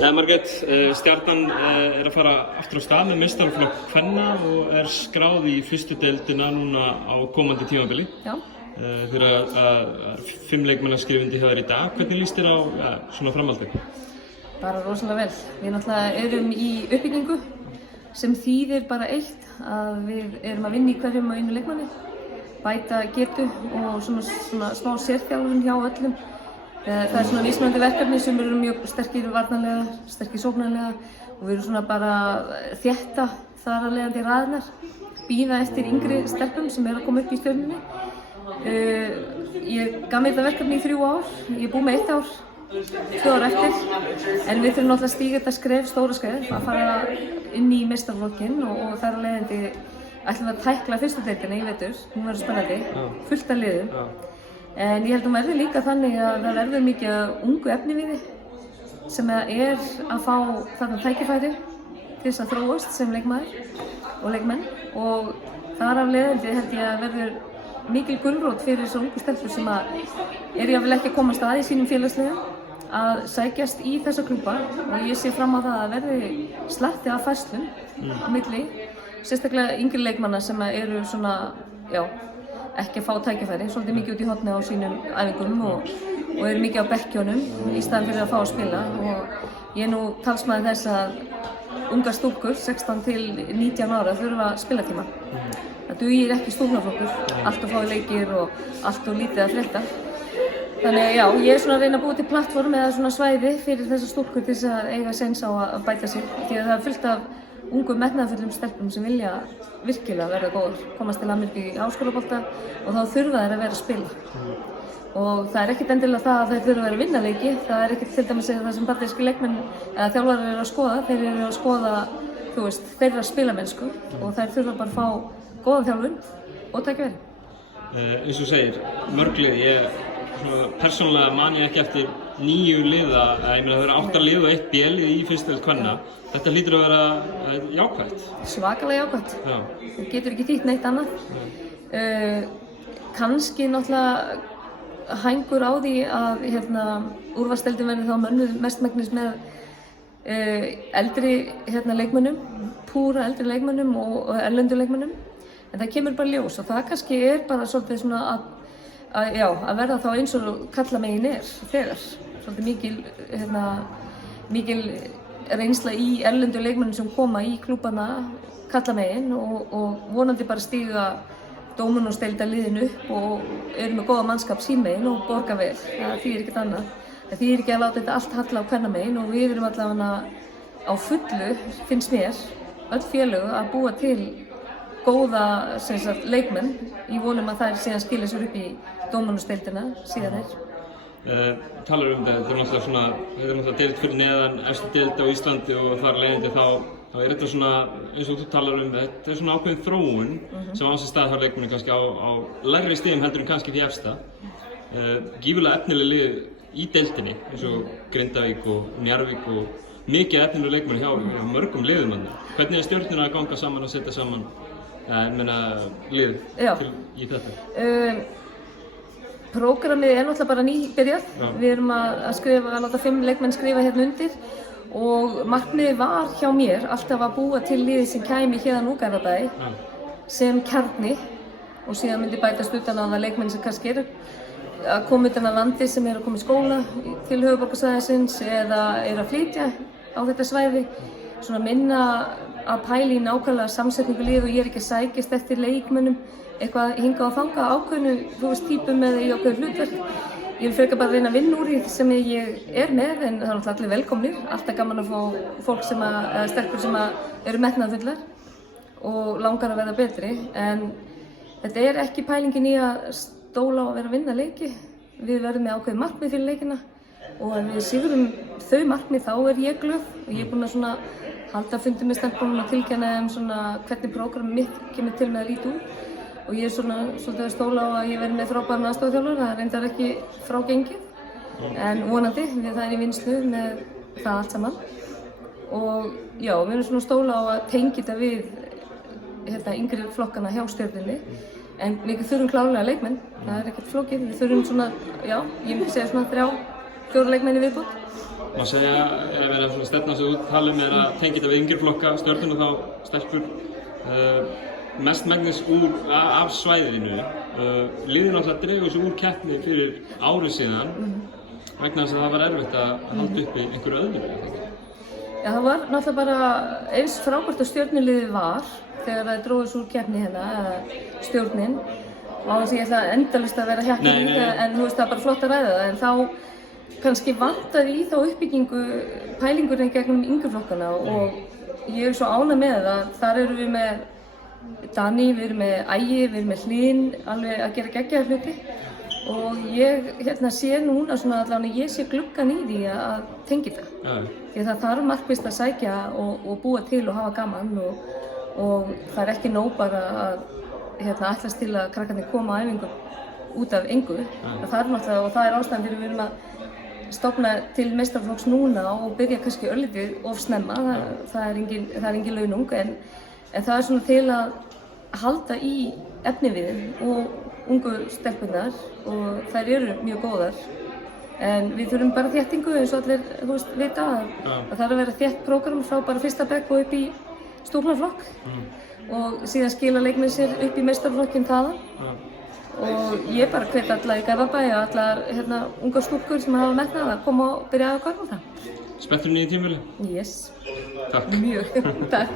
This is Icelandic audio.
Margrét, Stjarnan að fara aftur á stað með meistaraflokk kvenna og skráð í fyrstu deildina núna á komandi tímabili. Já. Þið að 5 leikmannaskrifindi hjá þér í dag. Hvernig líst þér á svona framhaldið? Bara rosalega vel. Við náttúrulega erum í uppbyggingu sem þýðir bara eitt að við erum að vinna í hverjum og einu leikmanni, bæta getu og svona smá sérþjálfun hjá öllum. Það er svona mismunandi verkefni sem eru mjög sterkir varnarlega, sterkir sóknarlega og við erum svona bara þétta þar að leiðandi raðirnar, bíða eftir yngri stelpum sem eru að koma upp í Stjörnunni. Ég gaf mér þetta verkefni í 3 ár, ég er búið með 1 ár, 2 ár eftir, en við þurfum náttúrulega að stíga þetta skref, stóra skref, að fara inn í meistaraflokkinn og þar að leiðandi ætlum við að tækla fyrstu deildina í vetur, hún verður spennandi, fullt af liðum. En ég held að hún verður líka þannig að það verður mikið ungu efniviði sem er að fá þarna tækifæri til þess að þróast sem leikmaður og leikmenn og þar af leiðandi held ég að verður mikil gullrót fyrir þessar ungu stelpur sem eru jafnvel ekki að komast að í sínum félagsliðum að sækjast í þessa klúbba og ég sé fram á það að verði slatti af færslum á milli, sérstaklega yngri leikmanna sem eru svona, já, ekki að fá tækifæri, svolítið mikið út í horni á sínum æfingum og eru mikið á bekkjónum í staðan fyrir að fá að spila og ég er nú talsmaður þess að ungar stúlkur, 16 til 19 ára, þurfa spilatíma. Það dugir ekki stúlknaflokkur, allt of fáir leikir og allt of lítið að frétta. Þannig að já, ég er svona að reyna að búa til plattform eða svona svæði fyrir þessar stúlkur til þess að eiga séns á að bæta sig því að það er fullt af ungum metnaðarfullum stelpum sem vilja virkilega verða góðar, komast til Ameríku í háskólabolta og þá þurfa þær að vera að spila. Og það er ekkert endilega það að þær þurfa að vera að vinna leiki, það er ekkert til dæmis það sem bandarískir leikmenn eða þjálfarar eru að skoða, þeir eru að skoða, þú veist, þeirra spilamennsku og þær þurfa bara að fá góða þjálfun og tækifæri. Eins og segir, mörg lið, persónulega man ég ekki eftir 9 liða, ég meina það eru 8 lið og 1 B-lið í fyrstu deild kvenna. Þetta hlýtur að vera jákvætt. Svakalega jákvætt. Já. Það getur ekki þýtt neitt annað. Kannski náttúrulega hængur á því að úrvalsdeildin verður þá mönnuð mestmegnis með eldri leikmönnum, púra eldri leikmönnum og erlendu leikmönnum. En það kemur bara ljós og það kannski er bara svolítið svona að verða þá eins og karlamegin þegar. Svolítið mikil reynsla í erlendu leikmönnum sem koma í klúbbana karlamegin og vonandi bara stíga dóminósdeildarliðin upp og eru með góða mannskap sín megin og borga vel. Það þýðir ekkert annað. Það þýðir ekki að láta þetta allt halla á kvennamegin og við erum allavega á fullu, finnst mér, öll félög að búa til góða leikmenn í vonum að þær síðan skilja sér upp í dóminósdeildina síðan Talar þetta er náttúrulega deild fyrir neðan efstu deild á Íslandi og þar leiðandi þá er þetta svona, eins og þú talar þetta er svona ákveðin þróun sem á sér stað þar leikmenni kannski á lægri stigum heldur en kannski því efsta. Gífurlega efnileg lið í deildinni eins og Grindavík og Njarðvík og mikið efnileg leikmenni hjá mörgum liðum. Hvernig er Stjörnuna að ganga saman og setja saman lið í þetta? Prógrammið er náttúrulega bara nýbyrjað. Við erum að láta 5 leikmenn skrifa hérna undir og markmiðið var hjá mér alltaf að búa til liðið sem kæmi héðan úr Garðabæ sem kjarni og síðan myndi bætast utan á það leikmenn sem kannski eru að koma utan af landi sem eru að koma í skóla til höfuðborgarsvæðisins eða eru að flytja á þetta svæði. Svona minna að pæla í nákvæmlega samsetningu lið og ég er ekki að sækjast eftir leikmönnum eitthvað hinga og þanga ákveðnu, þú veist, típum eða í ákveðnu hlutverk. Ég vil frekar bara reyna að vinna úr því sem ég er með en það er náttúrulega allir velkomnir. Alltaf gaman að fá fólk eða stelpur sem eru metnaðarfullar og langar að verða betri. En þetta er ekki pælingin í að stóla og vera að vinna leiki. Við verðum með ákveðið markmið fyrir leikina og ef við sigurum þau markmið þá er ég glöð og ég er búin að halda fundi með stelpunum og tilkynna hvernig prógrammið mitt kemur til með að líta út. Og ég er svolítið að stóla á að ég verði með frábæran aðstoðarþjálfara, það reyndar ekki frágengið en vonandi því að það er í vinnslu með það allt saman. Og já, við erum að stóla á að tengja þetta við yngri flokkana hjá Stjörnunni en við þurfum klárlega leikmenn, það er ekkert flókið, við þurfum ég myndi segja 3-4 leikmenn í viðbót má segja, ef við erum svona stefna sem þú talið með að tengja þetta við yngri flokka, Stjörnuna þá stelpur, mestmegnis af svæðinu. Liðið náttúrulega dregur sig úr keppni fyrir ári síðan vegna þess að það var erfitt að halda uppi einhverju öðru. Já, það var náttúrulega bara eins frábært að Stjörnuliðið var þegar það dróðist úr keppni hérna, stjórnin. Og á þess að ég ætla endalaust að vera hjakkin í það, en þú veist það er bara flott að ræða það, en þá kannski vantaði í þá uppbyggingu pælingurinn gegnum yngri flokkana og ég er svo ánægð með það. Þar erum við með Dani, við erum með Ægi, við erum með Hlyn, alveg að gera geggjaða hluti og ég sé núna svona allavega ég sé gluggann í því að tengja það. Því að það þarf markvisst að sækja og búa til og hafa gaman og það er ekki nóg bara að ætlast til að krakkarnir koma á æfingu út af engu. Það þarf náttúrulega og það er ástæðan fyrir við erum að stofna til meistaraflokks núna og byrja kannski örlítið of snemma. Það er engin launung en það er svona til að halda í efniviðin og ungu stelpurnar og þær eru mjög góðar. En við þurfum bara þéttingu eins og allir, þú veist, vita að það þarf að vera þétt prógram frá bara fyrsta bekk og upp í stúlknaflokk og síðan skila leikmenn sér upp í meistaraflokkinn þaðan. Og ég bara hvet alla í Garðabæ og allar ungar stúlkur sem hafa metnað að koma og byrja að garfa það. Spenntur nýju tímabili? Yes. Takk. Mjög. Takk.